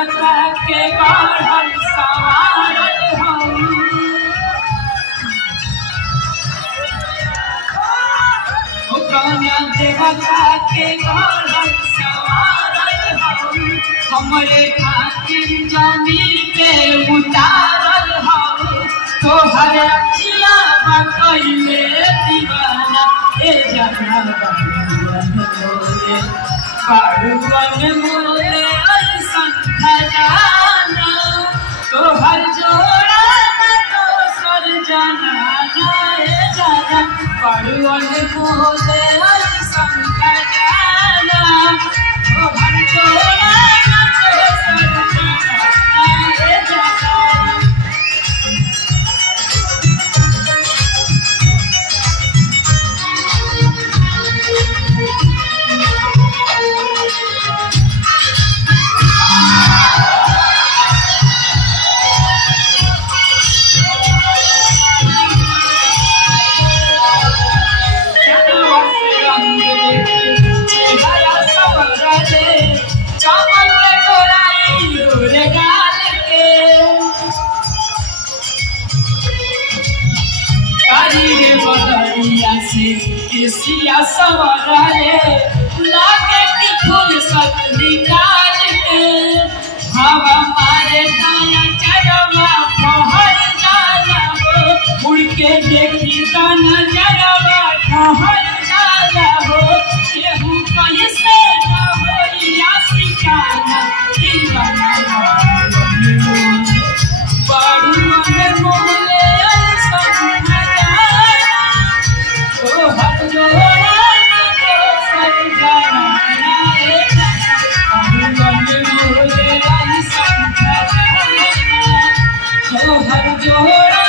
देवता के गढ़ल सवारल हम देवता के गढ़ल सवारल हमरे खातिर जमीन पे उतारल हम तोहर अखिया बकैले दीवाना ए जाना बाड़ुअन मोरे ऐसन खजाना तोहर जोड़ा न दोसर जनाना ए जाना बाड़ुअन मोरे ऐसन खजाना तोहर जोड़ा न दोसर जनाना ए जाना किसिया सवराले लागे की फुर्सत निकाल के हवा मारे दाया चरवा पहर जाला हो उड़ के देखी ता नजरवा ठहर जाला हो केहू कैसे न होइया सिकाना दीवाना बाड़ुअन मोले ऐसन खजाना तोहर जोड़ा न दोसर जनाना ए जाना बाड़ुअन मोले ऐसन खजाना तोहर जोड़ा